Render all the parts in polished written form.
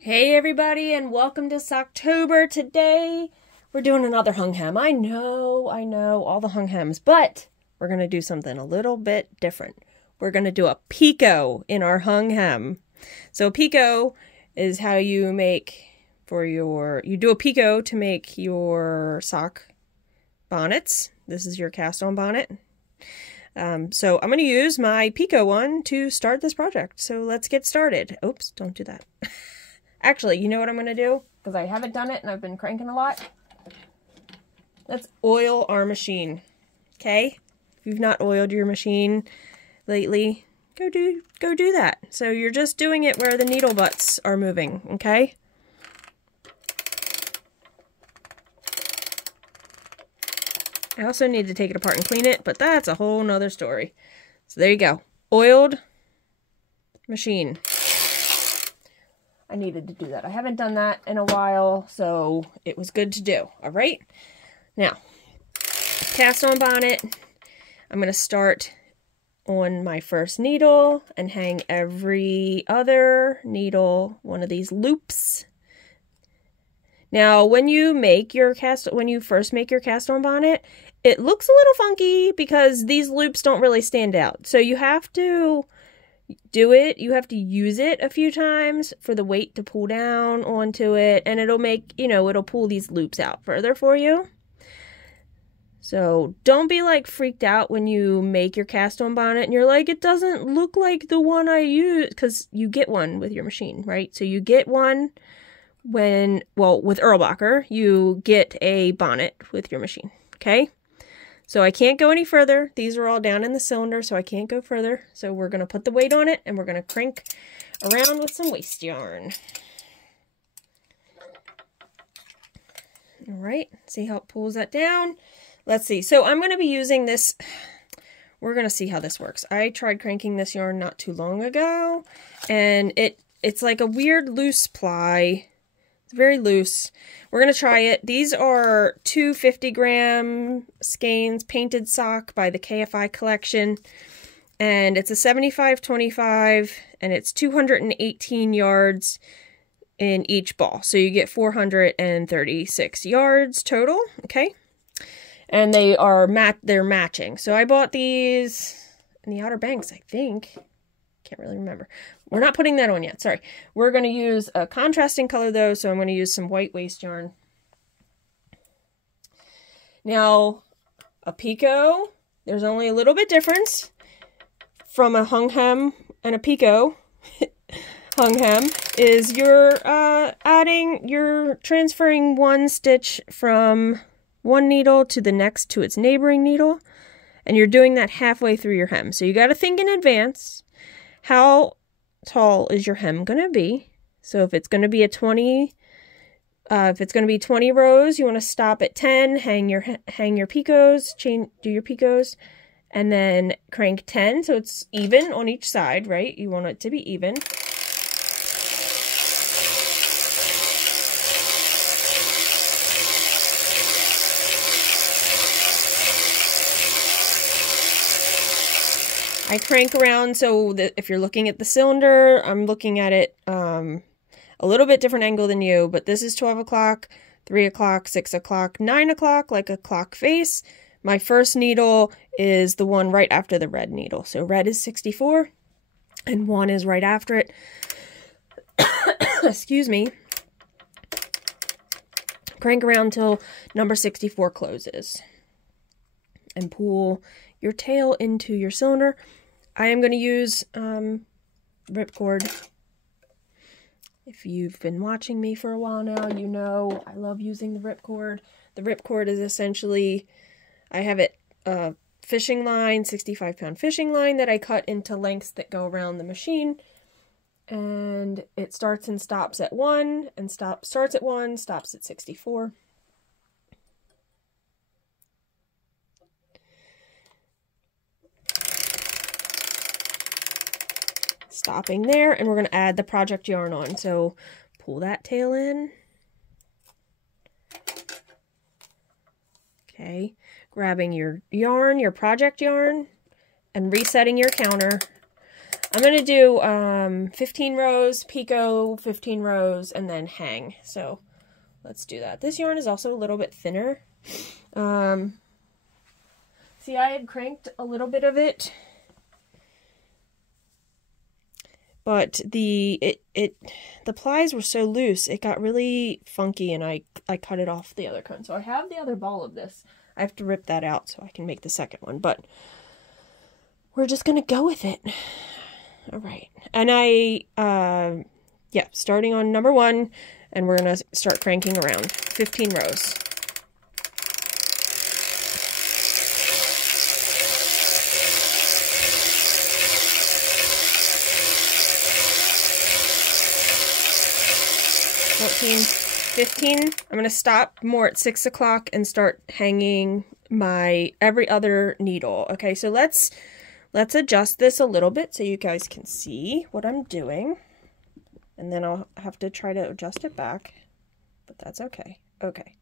Hey everybody, and welcome to Socktober. Today we're doing another hung hem. I know, all the hung hems, but we're going to do something a little bit different. We're going to do a picot in our hung hem. So picot is how you make you do a picot to make your sock bonnets. This is your cast on bonnet. So I'm going to use my picot one to start this project. So let's get started. Oops, don't do that. Actually, you know what I'm going to do? Because I haven't done it and I've been cranking a lot. Let's oil our machine. Okay? If you've not oiled your machine lately, go do that. So you're just doing it where the needle butts are moving. Okay? I also need to take it apart and clean it, but that's a whole nother story. So there you go. Oiled machine. I needed to do that. I haven't done that in a while, so it was good to do. All right? Now, cast on bonnet. I'm going to start on my first needle and hang every other needle, one of these loops. Now, when you first make your cast on bonnet, it looks a little funky because these loops don't really stand out. So you have to you have to use it a few times for the weight to pull down onto it, and it'll make, it'll pull these loops out further for you. So don't be like freaked out when you make your cast on bonnet and you're like, it doesn't look like the one I use, because you get one with your machine, right? So you get one with Erlbacher, you get a bonnet with your machine, okay? So I can't go any further. These are all down in the cylinder, so I can't go further. So we're going to put the weight on it, and we're going to crank around with some waste yarn. All right, see how it pulls that down? Let's see. So I'm going to be using this. We're going to see how this works. I tried cranking this yarn not too long ago, and it's like a weird loose ply. It's very loose. We're going to try it. These are 2 50-gram skeins painted sock by the KFI collection. And it's a 75-25, and it's 218 yards in each ball. So you get 436 yards total, okay? And they're matching. So I bought these in the Outer Banks, I think. Can't really remember. We're not putting that on yet. Sorry. We're going to use a contrasting color though, so I'm going to use some white waste yarn. Now, a picot, there's only a little bit difference from a hung hem and a picot. Hung hem is you're transferring one stitch from one needle to the next to its neighboring needle, and you're doing that halfway through your hem. So you got to think in advance. How tall is your hem going to be? So if it's going to be 20 rows, you want to stop at 10, hang your picots, do your picots, and then crank 10 so it's even on each side, right? You want it to be even. I crank around so that if you're looking at the cylinder, I'm looking at it a little bit different angle than you, but this is 12 o'clock, 3 o'clock, 6 o'clock, 9 o'clock, like a clock face. My first needle is the one right after the red needle. So red is 64 and 1 is right after it. Excuse me. Crank around till number 64 closes. And pull your tail into your cylinder. I am going to use ripcord. If you've been watching me for a while now, you know I love using the ripcord. The ripcord is essentially, I have it a fishing line, 65-pound fishing line that I cut into lengths that go around the machine. And it starts and stops at 1, and starts at 1, stops at 64. Stopping there, and we're going to add the project yarn on. So pull that tail in. Okay, grabbing your yarn, your project yarn, and resetting your counter. I'm going to do 15 rows, picot 15 rows, and then hang. So let's do that. This yarn is also a little bit thinner. See, I had cranked a little bit of it, but the plies were so loose, it got really funky, and I cut it off the other cone. So I have the other ball of this. I have to rip that out so I can make the second one, but we're just going to go with it. All right. And yeah, starting on number 1, and we're going to start cranking around 15 rows. I'm going to stop more at 6 o'clock and start hanging my every other needle. Okay, so let's adjust this a little bit so you guys can see what I'm doing. And then I'll have to try to adjust it back, but that's okay. Okay.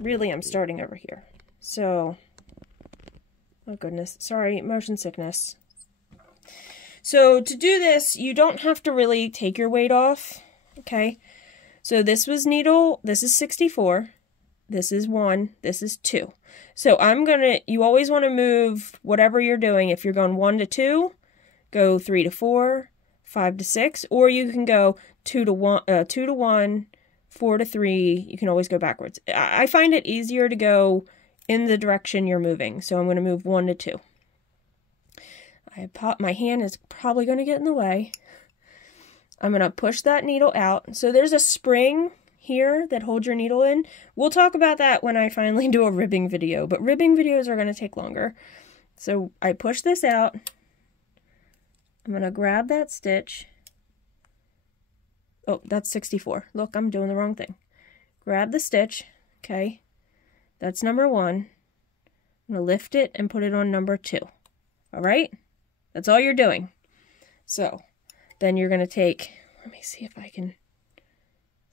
Really, I'm starting over here. So, oh goodness, sorry, motion sickness. So to do this, you don't have to really take your weight off, okay? So this was needle, this is 64, this is 1, this is 2. So you always want to move whatever you're doing. If you're going 1 to 2, go 3 to 4, 5 to 6, or you can go 2 to 1, 4 to 3. You can always go backwards. I find it easier to go in the direction you're moving. So I'm going to move 1 to 2. My hand is probably going to get in the way. I'm going to push that needle out. So there's a spring here that holds your needle in. We'll talk about that when I finally do a ribbing video, but ribbing videos are going to take longer. So I push this out. I'm going to grab that stitch. Oh, that's 64. Look, I'm doing the wrong thing. Grab the stitch. Okay. That's number 1. I'm going to lift it and put it on number 2. All right? That's all you're doing. So then you're going to take, let me see if I can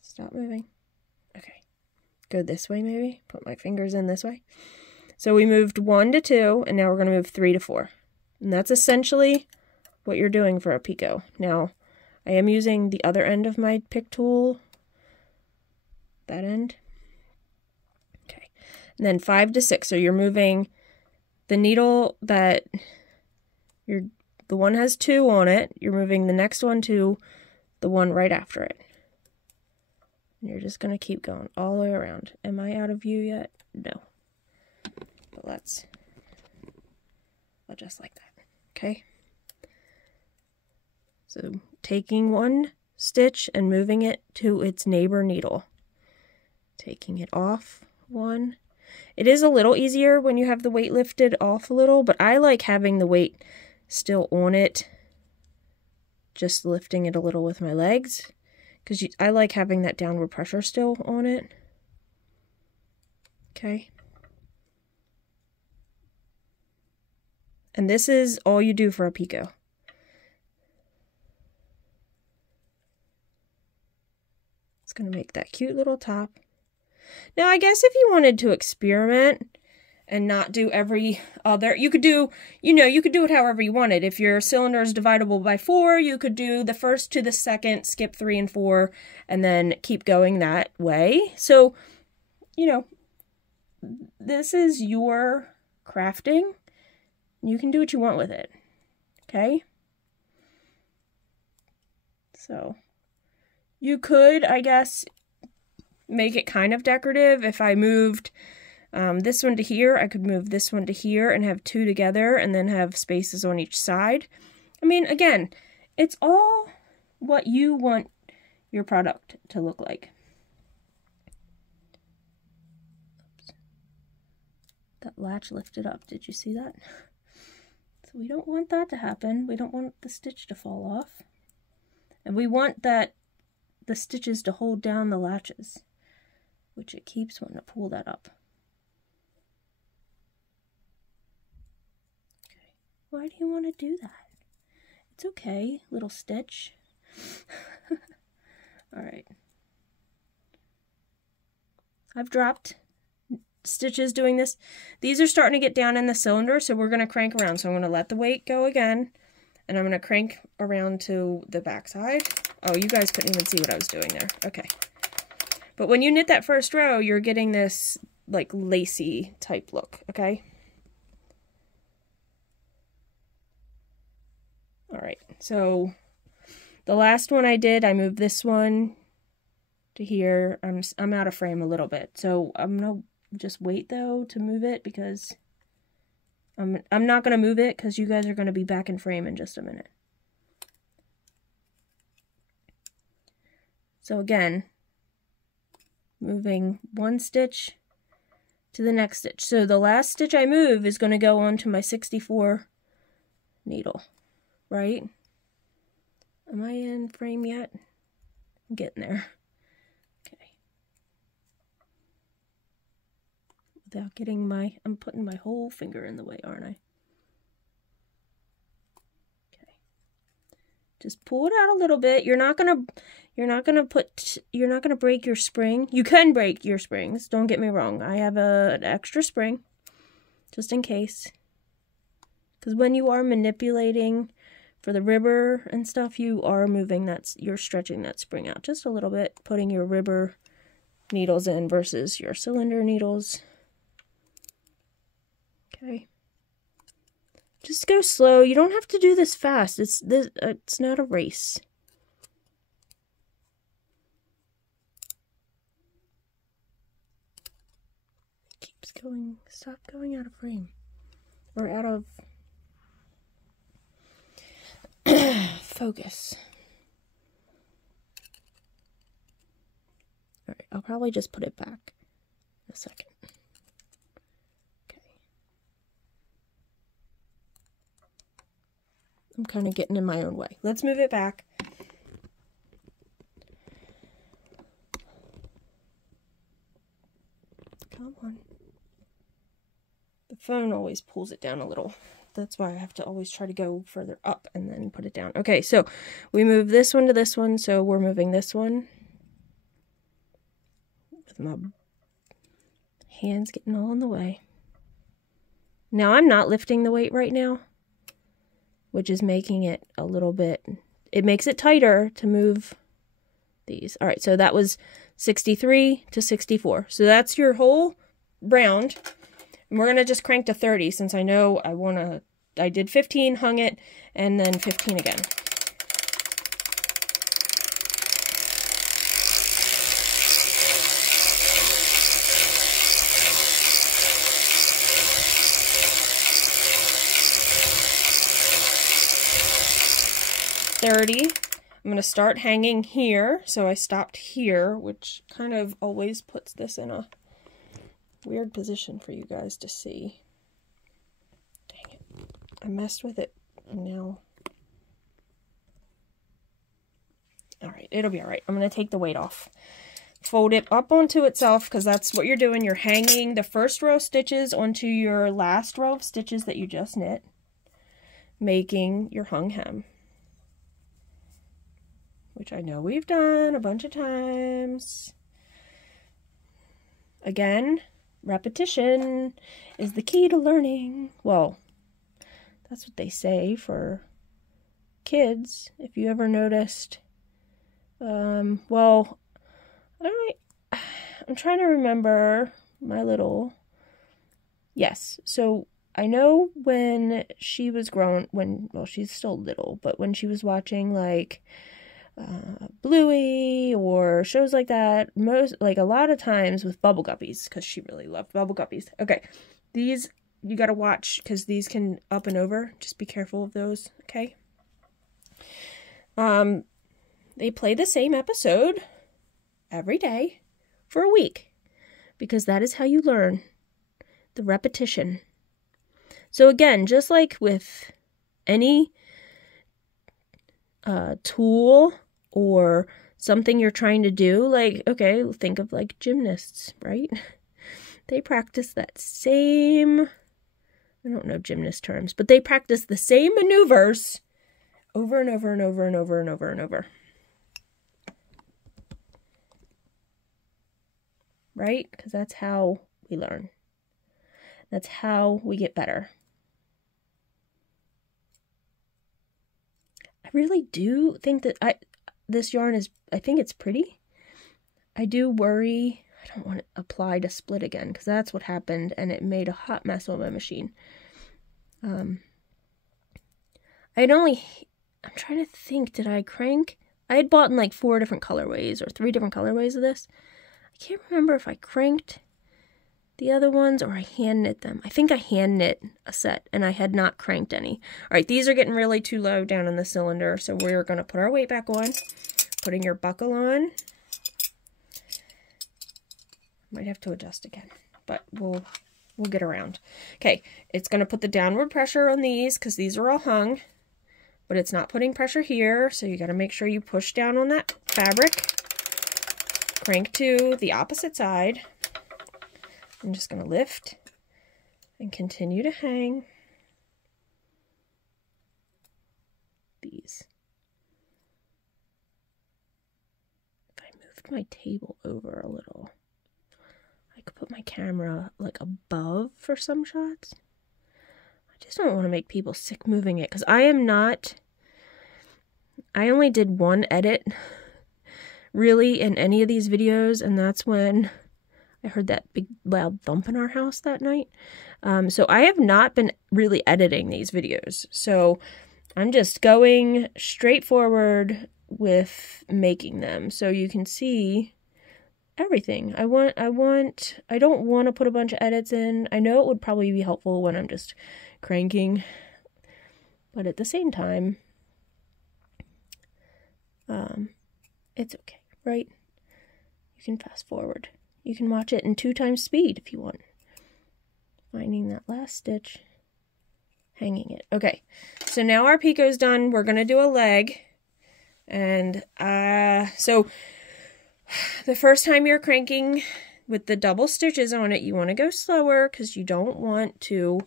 stop moving. Okay. Go this way maybe. Put my fingers in this way. So we moved 1 to 2, and now we're going to move 3 to 4. And that's essentially what you're doing for a picot. Now, I am using the other end of my pick tool. That end. Okay. And then 5 to 6. So you're moving the needle that the one has 2 on it. You're moving the next one to the one right after it. And you're just going to keep going all the way around. Am I out of view yet? No. But let's just like that. Okay. So taking one stitch and moving it to its neighbor needle. Taking it off 1. It is a little easier when you have the weight lifted off a little, but I like having the weight still on it, just lifting it a little with my legs, because I like having that downward pressure still on it. Okay. And this is all you do for a picot. It's going to make that cute little top. Now, I guess if you wanted to experiment and not do every other, you could do, you could do it however you wanted. If your cylinder is dividable by 4, you could do the first to the second, skip 3 and 4, and then keep going that way. So, this is your crafting. You can do what you want with it. Okay? So, you could, I guess, make it kind of decorative. If I moved this one to here, I could move this one to here and have 2 together and then have spaces on each side. I mean, again, it's all what you want your product to look like. Oops. That latch lifted up. Did you see that? So we don't want that to happen. We don't want the stitch to fall off. And we want the stitches to hold down the latches, which it keeps when I pull that up. Okay. Why do you want to do that? It's okay, little stitch. All right. I've dropped stitches doing this. These are starting to get down in the cylinder, so we're going to crank around. So I'm going to let the weight go again, and I'm going to crank around to the back side. Oh, you guys couldn't even see what I was doing there. Okay. But when you knit that first row, you're getting this like lacy type look, okay? All right, so the last one I did, I moved this one to here. I'm out of frame a little bit, so I'm gonna just wait though to move it because I'm not gonna move it because you guys are gonna be back in frame in just a minute. So again, moving one stitch to the next stitch. So the last stitch I move is going to go onto my 64 needle, right? Am I in frame yet? I'm getting there. Okay. Without getting my, I'm putting my whole finger in the way, aren't I? Okay. Just pull it out a little bit. You're not gonna break your spring. You can break your springs, don't get me wrong. I have an extra spring, just in case. Because when you are manipulating for the ribber and stuff, you are moving you're stretching that spring out just a little bit, putting your ribber needles in versus your cylinder needles. Okay. Just go slow. You don't have to do this fast. It's not a race. Keeps going. Stop going out of frame. Or out of focus. Alright, I'll probably just put it back in a second. Okay. I'm kind of getting in my own way. Let's move it back. Come on. The phone always pulls it down a little. That's why I have to always try to go further up and then put it down. Okay, so we move this one to this one, so we're moving this one. With my hands getting all in the way. Now I'm not lifting the weight right now, which is making it a little bit, it makes it tighter to move these. All right, so that was 63 to 64. So that's your whole round. And we're going to just crank to 30 since I know I did 15, hung it, and then 15 again. I'm going to start hanging here, so I stopped here, which kind of always puts this in a weird position for you guys to see. Dang it. I messed with it now. Alright, it'll be alright. I'm going to take the weight off. Fold it up onto itself, because that's what you're doing. You're hanging the first row of stitches onto your last row of stitches that you just knit, making your hung hem. Which I know we've done a bunch of times. Again, repetition is the key to learning. Well, that's what they say for kids, if you ever noticed. Well, I'm trying to remember my little... Yes, so I know when she was grown, well, she's still little, but when she was watching, like... Bluey or shows like that, a lot of times with Bubble Guppies, because she really loved Bubble Guppies. Okay, these you gotta watch because these can up and over. Just be careful of those, okay? They play the same episode every day for a week because that is how you learn, the repetition. So again, just like with any tool or something you're trying to do, like, okay, think of like gymnasts, right? They practice that same, I don't know gymnast terms, but they practice the same maneuvers over and over and over and over and over and over. Right? Because that's how we learn. That's how we get better. really do think that this yarn is, I think it's pretty. I do worry, I don't want to apply to split again, because that's what happened, and it made a hot mess on my machine. I'm trying to think, did I crank? I had bought in like 4 different colorways, or 3 different colorways of this. I can't remember if I cranked the other ones or I hand knit them. I think I hand knit a set, and I had not cranked any. All right, these are getting really too low down in the cylinder, so we're going to put our weight back on, putting your buckle on. Might have to adjust again, but we'll get around. Okay, it's going to put the downward pressure on these because these are all hung, but it's not putting pressure here, so you got to make sure you push down on that fabric. Crank to the opposite side. I'm just going to lift and continue to hang these. If I moved my table over a little, I could put my camera like above for some shots. I just don't want to make people sick moving it, because I only did one edit really in any of these videos, and that's when I heard that big loud thump in our house that night. So I have not been really editing these videos, so I'm just going straight forward with making them so you can see everything. I don't want to put a bunch of edits in. I know it would probably be helpful when I'm just cranking, but at the same time, it's okay, right? You can fast forward. You can watch it in 2 times speed if you want. Finding that last stitch, hanging it. Okay, so now our picot's done. We're gonna do a leg, and so the first time you're cranking with the double stitches on it, you want to go slower because you don't want to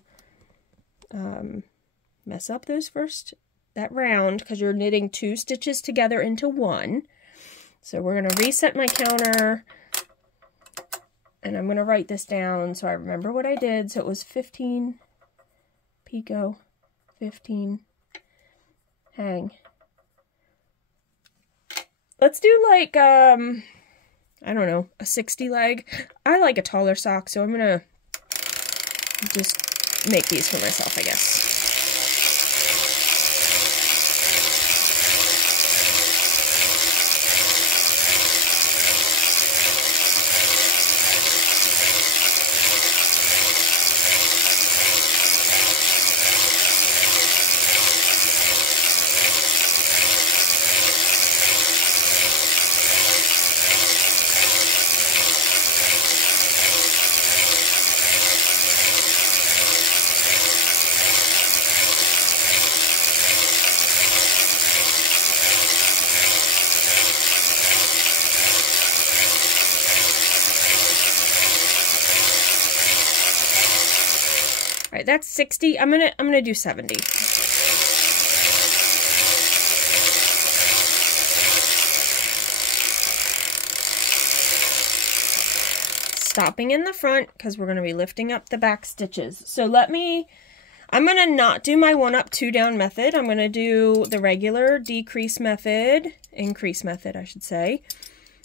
mess up that round, because you're knitting 2 stitches together into 1. So we're going to reset my counter, and I'm going to write this down so I remember what I did. So it was 15 picot, 15 hang. Let's do like, I don't know, a 60 leg. I like a taller sock, so I'm going to just make these for myself, I guess. All right, that's 60. I'm gonna do 70. Stopping in the front because we're going to be lifting up the back stitches. So I'm going to not do my 1 up 2 down method. I'm going to do the regular increase method, I should say,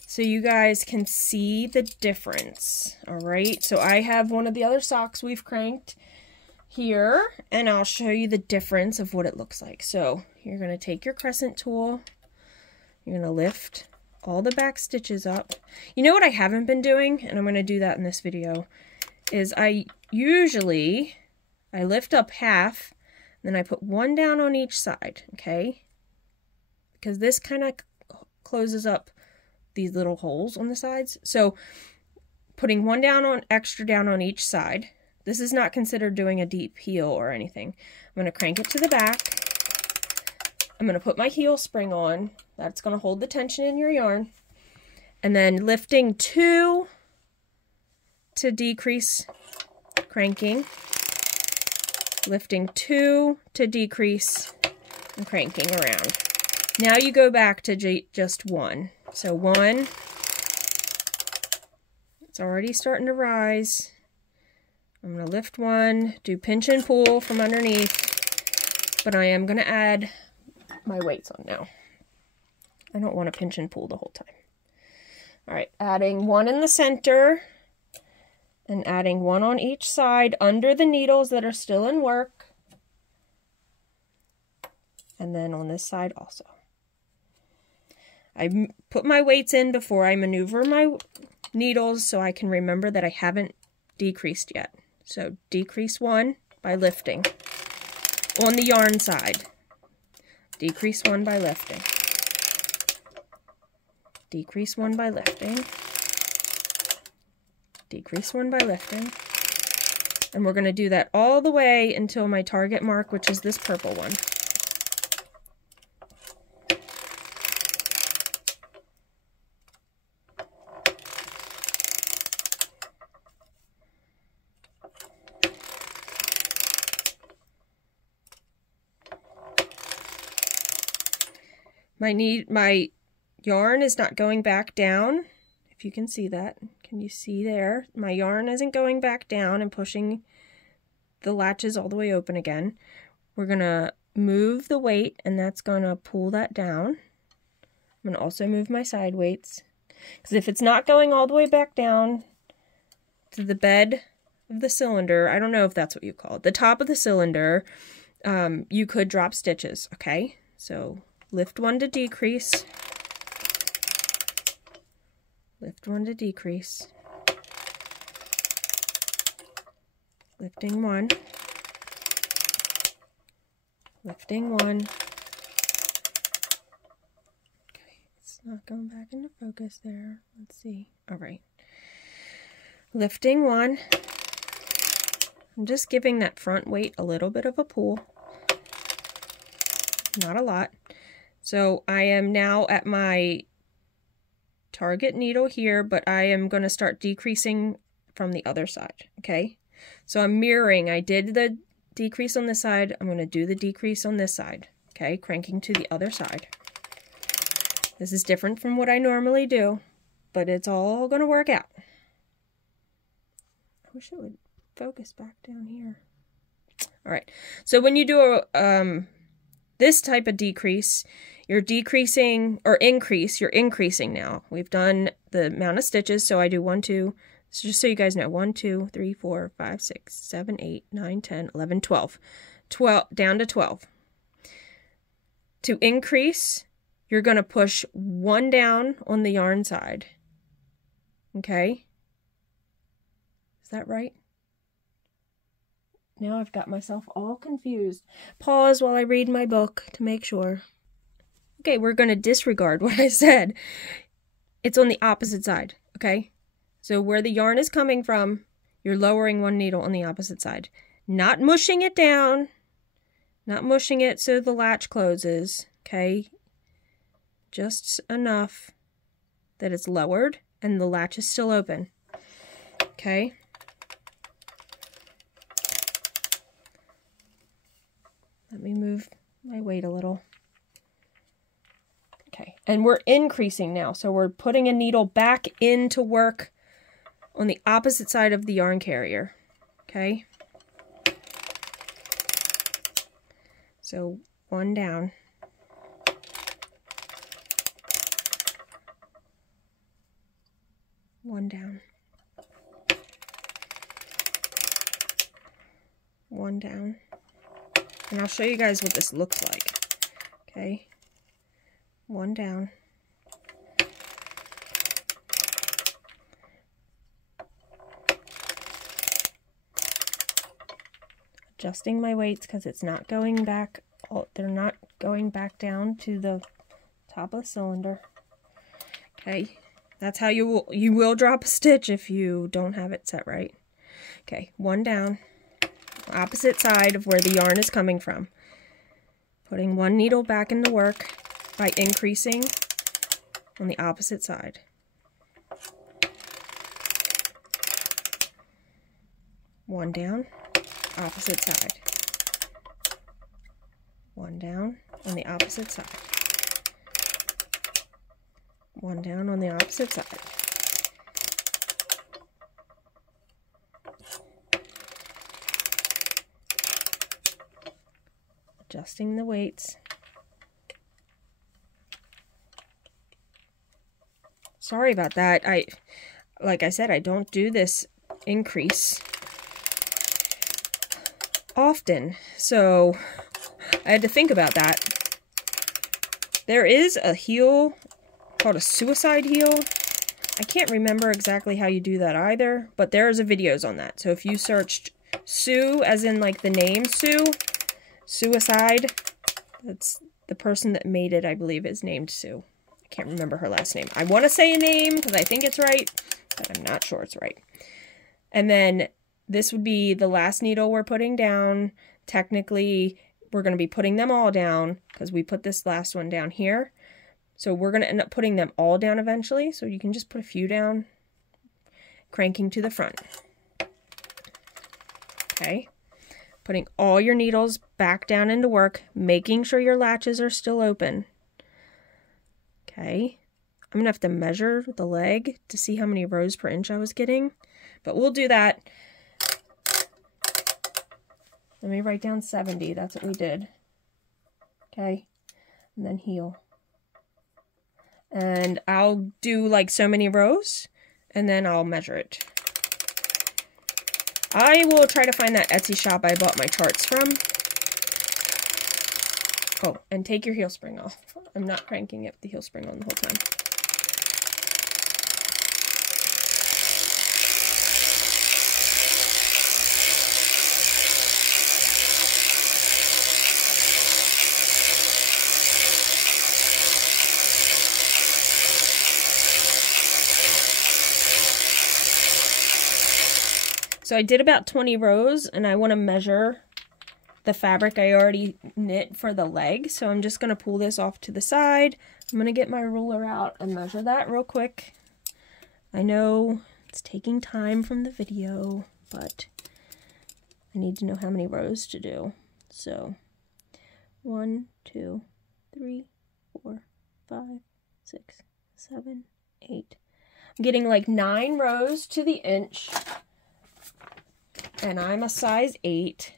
so you guys can see the difference. All right, so I have one of the other socks we've cranked here, and I'll show you the difference of what it looks like. So you're going to take your crescent tool, you're going to lift all the back stitches up. You know what I haven't been doing, and I'm going to do that in this video, is I lift up half, then I put 1 down on each side, okay? Because this kind of closes up these little holes on the sides. So putting 1 extra down on each side. This is not considered doing a deep heel or anything. I'm going to crank it to the back. I'm going to put my heel spring on. That's going to hold the tension in your yarn. And then lifting 2 to decrease cranking. Lifting 2 to decrease and cranking around. Now you go back to just 1. So 1. It's already starting to rise. I'm going to lift 1, do pinch and pull from underneath, but I am going to add my weights on now. I don't want to pinch and pull the whole time. All right, adding one in the center and adding one on each side under the needles that are still in work. And then on this side also. I put my weights in before I maneuver my needles so I can remember that I haven't decreased yet. So decrease one by lifting on the yarn side. Decrease one by lifting. Decrease one by lifting. Decrease one by lifting. And we're going to do that all the way until my target mark, which is this purple one. My yarn is not going back down, if you can see that. Can you see there? My yarn isn't going back down and pushing the latches all the way open again. We're going to move the weight, and that's going to pull that down. I'm going to also move my side weights, because if it's not going all the way back down to the bed of the cylinder, I don't know if that's what you call it, the top of the cylinder, you could drop stitches, okay? So lift one to decrease. Lift one to decrease. Lifting one. Lifting one. Okay, it's not going back into focus there. Let's see. All right. Lifting one. I'm just giving that front weight a little bit of a pull. Not a lot. So I am now at my target needle here, but I am going to start decreasing from the other side, okay? So I'm mirroring. I did the decrease on this side. I'm going to do the decrease on this side, okay? Cranking to the other side. This is different from what I normally do, but it's all going to work out. I wish it would focus back down here. All right. So when you do a this type of decrease, you're decreasing, or increase, you're increasing now. We've done the amount of stitches, so I do 1, 2, so just so you guys know, 1, 2, 3, 4, 5, 6, 7, 8, 9, 10, 11, 12. 12, down to 12. To increase, you're going to push one down on the yarn side. Okay? Is that right? Now I've got myself all confused. Pause while I read my book to make sure. Okay, we're going to disregard what I said. It's on the opposite side, okay? So where the yarn is coming from, you're lowering one needle on the opposite side. Not mushing it down. Not mushing it so the latch closes, okay? Just enough that it's lowered and the latch is still open, okay? Let me move my weight a little. Okay, and we're increasing now, so we're putting a needle back into work on the opposite side of the yarn carrier, okay? So one down. One down. One down. And I'll show you guys what this looks like. Okay. One down. Adjusting my weights because it's not going back. They're not going back down to the top of the cylinder. Okay. That's how you will drop a stitch if you don't have it set right. Okay. One down. Opposite side of where the yarn is coming from. Putting one needle back into work by increasing on the opposite side. One down, opposite side. One down on the opposite side. One down on the opposite side. Adjusting the weights. Sorry about that. Like I said, I don't do this increase often, so I had to think about that. There is a heel called a suicide heel. I can't remember exactly how you do that either, but there's videos on that. So if you searched Sue, as in like the name Sue, suicide, that's the person that made it, I believe, is named Sue. I can't remember her last name. I want to say a name because I think it's right, but I'm not sure it's right. And then this would be the last needle we're putting down. Technically, we're going to be putting them all down because we put this last one down here. So we're going to end up putting them all down eventually. So you can just put a few down, cranking to the front. Okay. Putting all your needles back down into work, making sure your latches are still open. Okay. I'm going to have to measure the leg to see how many rows per inch I was getting, but we'll do that. Let me write down 70. That's what we did. Okay. And then heel. And I'll do like so many rows, and then I'll measure it. I will try to find that Etsy shop I bought my charts from. Oh, and take your heel spring off. I'm not cranking it with the heel spring on the whole time. So I did about 20 rows, and I want to measure the fabric I already knit for the leg. So I'm just going to pull this off to the side. I'm going to get my ruler out and measure that real quick. I know it's taking time from the video, but I need to know how many rows to do. So 1, 2, 3, 4, 5, 6, 7, 8. I'm getting like 9 rows to the inch. And I'm a size 8.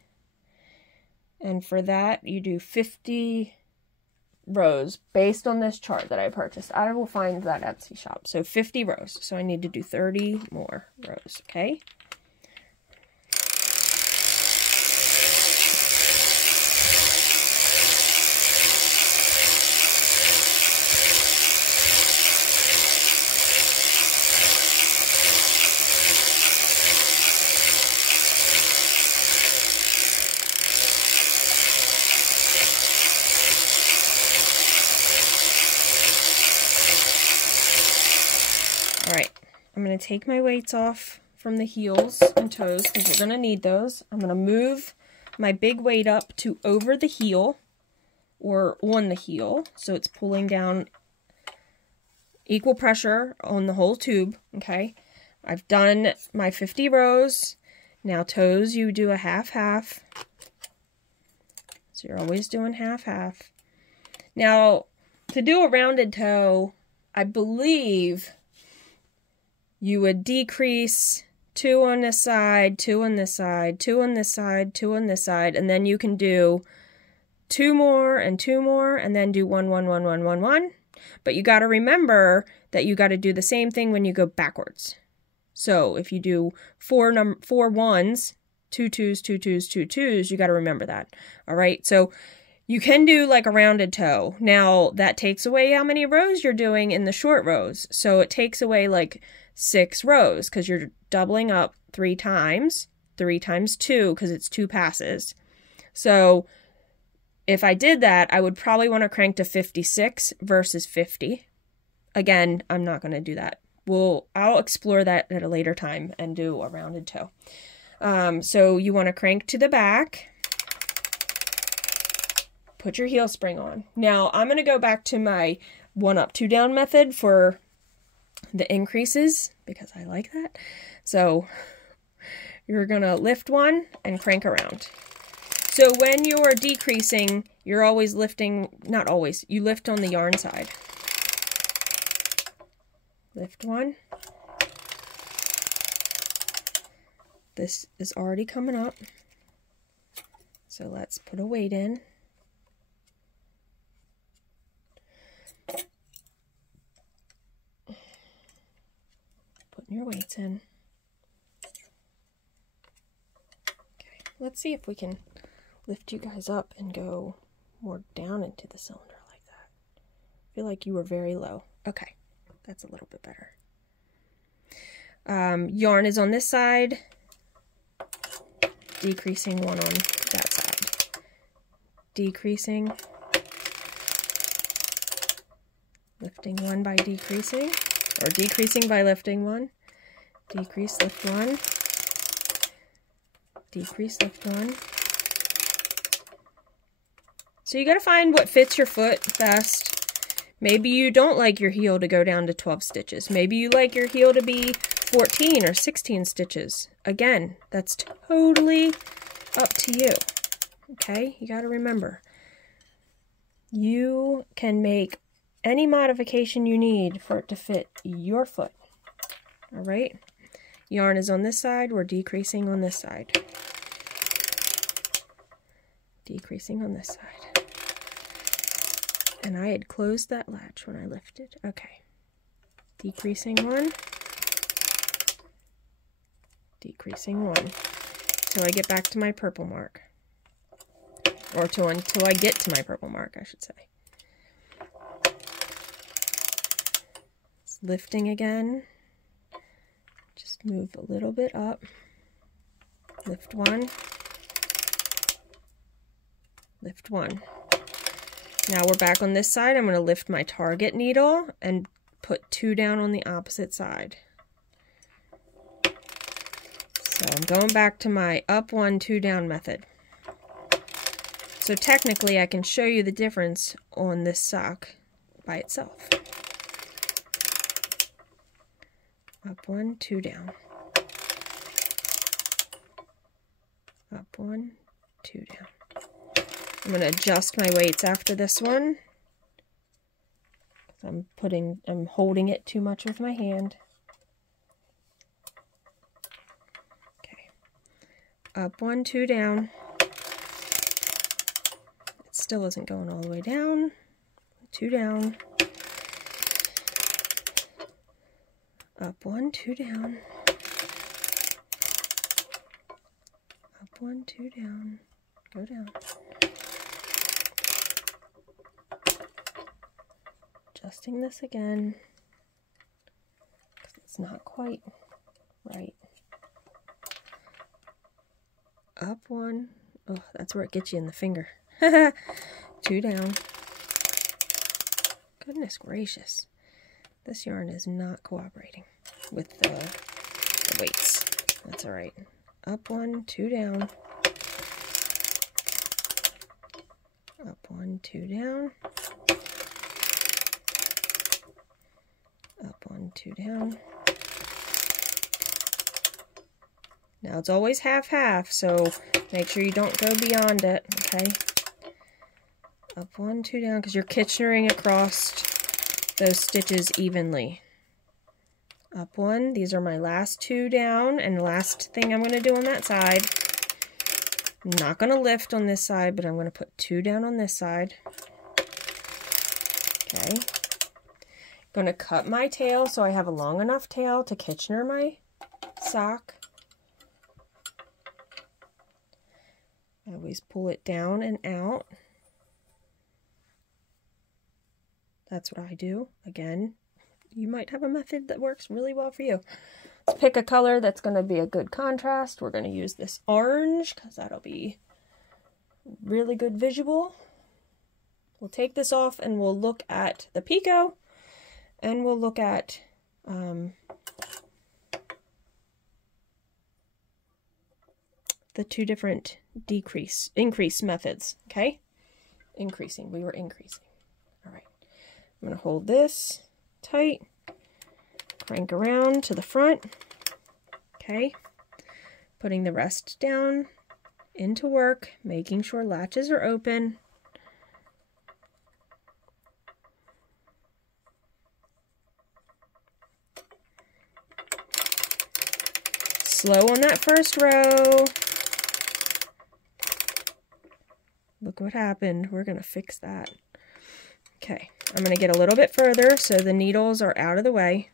And for that, you do 50 rows based on this chart that I purchased. I will find that Etsy shop. So 50 rows. So I need to do 30 more rows, okay? I'm going to take my weights off from the heels and toes because we're going to need those. I'm going to move my big weight up to over the heel or on the heel, so it's pulling down equal pressure on the whole tube, okay? I've done my 50 rows. Now toes, you do a half-half. So you're always doing half-half. Now, to do a rounded toe, I believe you would decrease 2 on this side, 2 on this side, 2 on this side, 2 on this side, and then you can do 2 more and 2 more, and then do 1, 1, 1, 1, 1, 1. But you got to remember that you got to do the same thing when you go backwards. So if you do 4 ones, 2 twos, 2 twos, 2 twos, you got to remember that. All right, so you can do like a rounded toe. Now that takes away how many rows you're doing in the short rows. So it takes away like 6 rows because you're doubling up 3 times 2 because it's 2 passes. So if I did that, I would probably want to crank to 56 versus 50. Again, I'm not going to do that. I'll explore that at a later time and do a rounded toe. So you want to crank to the back. Put your heel spring on. Now I'm going to go back to my 1 up, 2 down method for the increases because I like that. So you're going to lift 1 and crank around. So when you're decreasing, you're always lifting, not always, you lift on the yarn side. Lift 1. This is already coming up. So let's put a weight in. Putting your weights in. Okay, let's see if we can lift you guys up and go more down into the cylinder like that. I feel like you were very low. Okay, that's a little bit better. Yarn is on this side, decreasing one on that side. Decreasing, lifting one by decreasing, or decreasing by lifting one. Decrease, lift one. Decrease, lift one. So you got to find what fits your foot best. Maybe you don't like your heel to go down to 12 stitches. Maybe you like your heel to be 14 or 16 stitches. Again, that's totally up to you. Okay, you got to remember, you can make any modification you need for it to fit your foot. All right, yarn is on this side, we're decreasing on this side. Decreasing on this side. And I had closed that latch when I lifted. Okay, decreasing one. Decreasing one. Till I get back to my purple mark. Or until I get to my purple mark, I should say. It's lifting again. Just move a little bit up. Lift one. Lift one. Now we're back on this side. I'm going to lift my target needle and put 2 down on the opposite side. So I'm going back to my up 1, 2 down method. So technically I can show you the difference on this sock by itself. Up 1, 2 down. Up 1, 2 down. I'm going to adjust my weights after this one. I'm holding it too much with my hand. Okay. Up 1, 2 down. It still isn't going all the way down. 2 down. Up 1, 2 down. Up 1, 2 down. Go down. Adjusting this again, because it's not quite right. Up 1. Oh, that's where it gets you in the finger. 2 down. Goodness gracious. This yarn is not cooperating with the weights. That's alright. Up 1, 2 down. Up 1, 2 down. Up 1, 2 down. Now it's always half-half, so make sure you don't go beyond it, okay? Up 1, 2 down, because you're Kitchenering across those stitches evenly. Up 1, these are my last 2 down, and the last thing I'm going to do on that side. I'm not going to lift on this side, but I'm going to put 2 down on this side. Okay. Going to cut my tail so I have a long enough tail to Kitchener my sock. I always pull it down and out. That's what I do. Again, you might have a method that works really well for you. Let's pick a color that's going to be a good contrast. We're going to use this orange because that'll be really good visual. We'll take this off and we'll look at the Picot. And we'll look at the 2 different increase methods, okay? Increasing, we were increasing. All right, I'm gonna hold this tight, crank around to the front, okay? Putting the rest down into work, making sure latches are open. Slow on that first row. Look what happened. We're going to fix that. Okay, I'm going to get a little bit further so the needles are out of the way.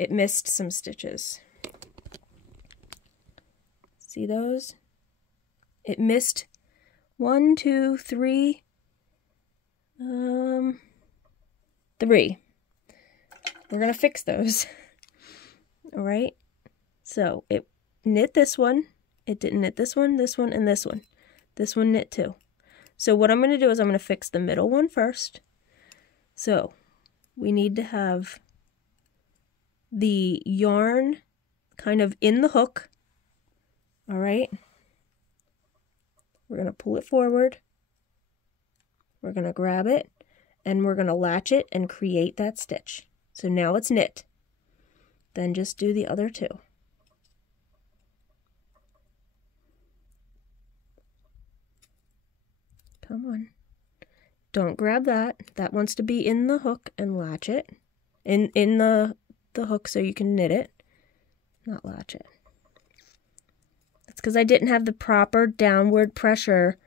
it missed some stitches. See those? It missed 1, 2, 3, 3. We're gonna fix those. All right. So it knit this one. It didn't knit this one, and this one. This one knit too. So what I'm gonna do is I'm gonna fix the middle one first. So we need to have the yarn kind of in the hook. All right. We're gonna pull it forward. We're gonna grab it and we're gonna latch it and create that stitch. So now it's knit. Then just do the other two. Come on. Don't grab that. That wants to be in the hook and latch it. In the hook so you can knit it, not latch it. That's because I didn't have the proper downward pressure.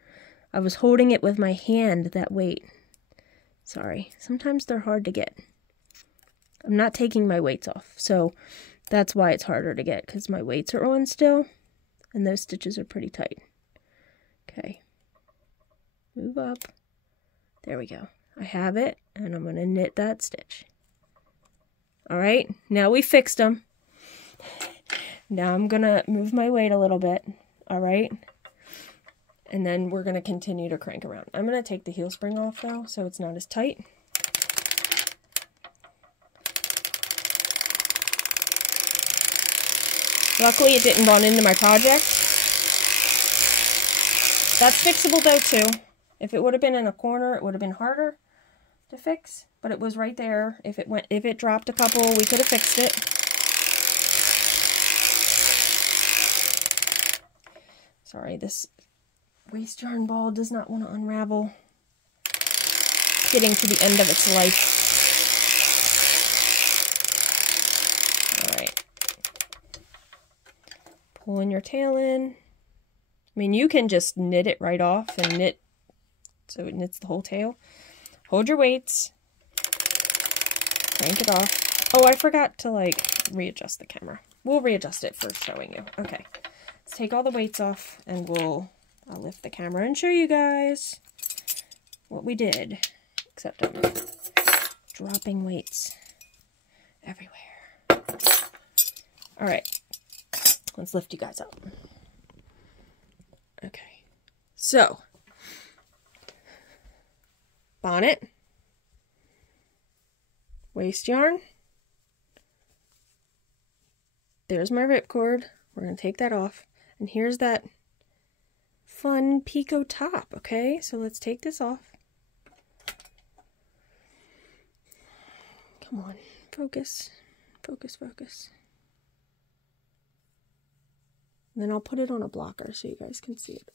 I was holding it with my hand, that weight. Sorry. Sometimes they're hard to get. I'm not taking my weights off, so that's why it's harder to get, because my weights are on still, and those stitches are pretty tight. Okay. Move up. There we go. I have it, and I'm going to knit that stitch. All right, now we fixed them. Now I'm going to move my weight a little bit, all right? And then we're going to continue to crank around. I'm going to take the heel spring off, though, so it's not as tight. Luckily, it didn't run into my project. That's fixable, though, too. If it would have been in a corner, it would have been harder to fix, but it was right there. If it dropped a couple, we could have fixed it. Sorry, this waste yarn ball does not want to unravel. Getting to the end of its life. All right. Pulling your tail in. I mean, you can just knit it right off and knit so it knits the whole tail. Hold your weights. Crank it off. Oh, I forgot to readjust the camera. We'll readjust it for showing you. Okay. Let's take all the weights off and I'll lift the camera and show you guys what we did. Except I'm dropping weights everywhere. All right. Let's lift you guys up. Okay. So, bonnet, waste yarn, there's my ripcord, we're going to take that off, and here's that fun Picot top, okay? So let's take this off. Come on, focus, focus, focus. And then I'll put it on a blocker so you guys can see it.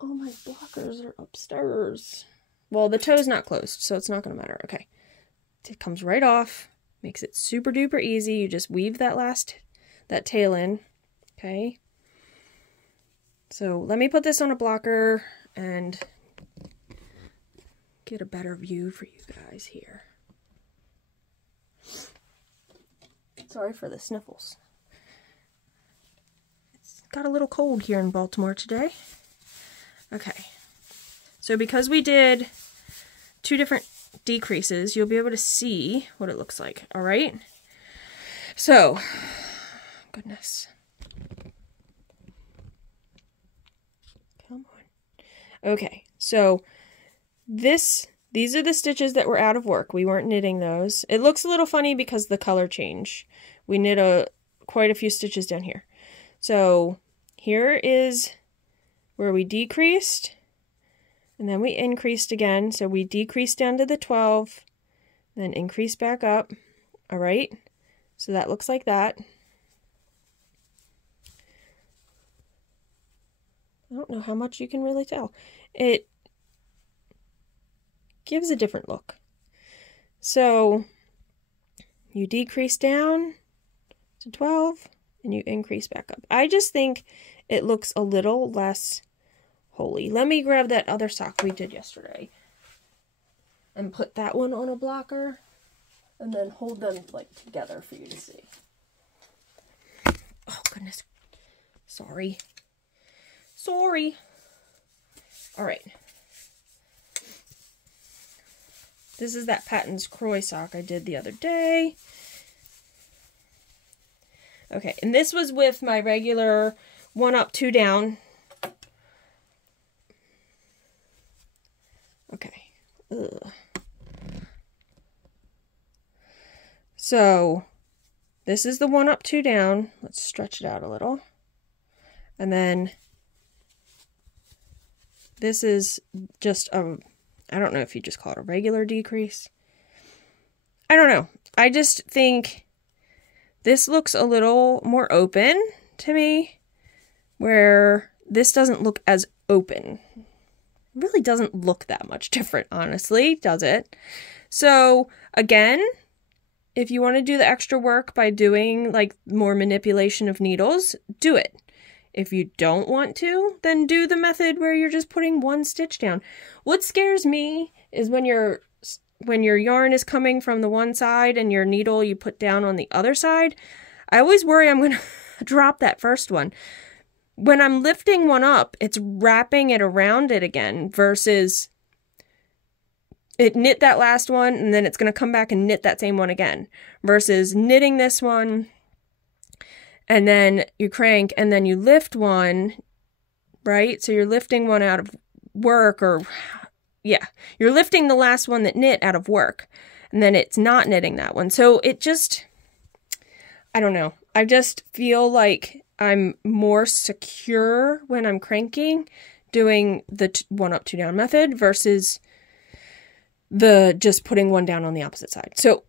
Oh, my blockers are upstairs. Well, the toe's not closed, so it's not going to matter. Okay. It comes right off. Makes it super duper easy. You just weave that tail in. Okay. So let me put this on a blocker and get a better view for you guys here. Sorry for the sniffles. It's got a little cold here in Baltimore today. Okay. So because we did 2 different decreases, you'll be able to see what it looks like, all right? So, goodness. Come on. Okay, so these are the stitches that were out of work. We weren't knitting those. It looks a little funny because the color change. We knit quite a few stitches down here. So here is where we decreased. And then we increased again, so we decreased down to the 12, then increased back up, all right? So that looks like that. I don't know how much you can really tell. It gives a different look. So you decrease down to 12, and you increase back up. I just think it looks a little less holy. Let me grab that other sock we did yesterday and put that one on a blocker and then hold them like together for you to see. Oh goodness. Sorry. Sorry. All right. This is that Patton's Croy sock I did the other day. Okay, and this was with my regular 1 up, 2 down. Okay. Ugh. So, this is the 1 up, 2 down. Let's stretch it out a little. And then this is just a, I don't know if you just call it a regular decrease. I don't know. I just think this looks a little more open to me, where this doesn't look as open. It really doesn't look that much different, honestly, does it? So, again, if you want to do the extra work by doing like more manipulation of needles, do it. If you don't want to, then do the method where you're just putting 1 stitch down. What scares me is when your yarn is coming from the one side and your needle you put down on the other side. I always worry I'm going to drop that first one. When I'm lifting one up, it's wrapping it around it again versus it knit that last one and then it's going to come back and knit that same one again versus knitting this one and then you crank and then you lift one, right? So you're lifting one out of work, or yeah, you're lifting the last one that knit out of work and then it's not knitting that one. So it just, I don't know. I just feel like I'm more secure when I'm cranking doing the 1 up, 2 down method versus the just putting one down on the opposite side. So,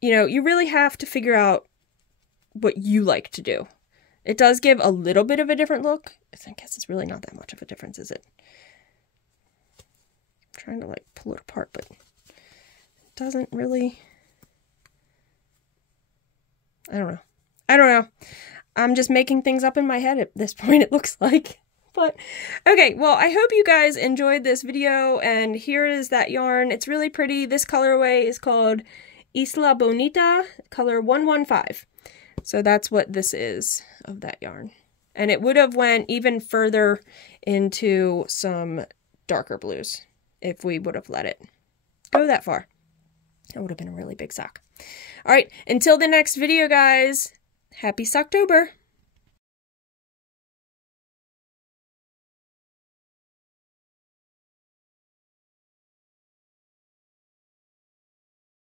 you know, you really have to figure out what you like to do. It does give a little bit of a different look. I guess it's really not that much of a difference, is it? I'm trying to like pull it apart, but it doesn't really. I don't know. I'm just making things up in my head at this point, it looks like. But, okay, well, I hope you guys enjoyed this video, and here is that yarn. It's really pretty. This colorway is called Isla Bonita, color 115. So that's what this is of that yarn. And it would have went even further into some darker blues if we would have let it go that far. That would have been a really big sock. All right, until the next video, guys, happy Socktober.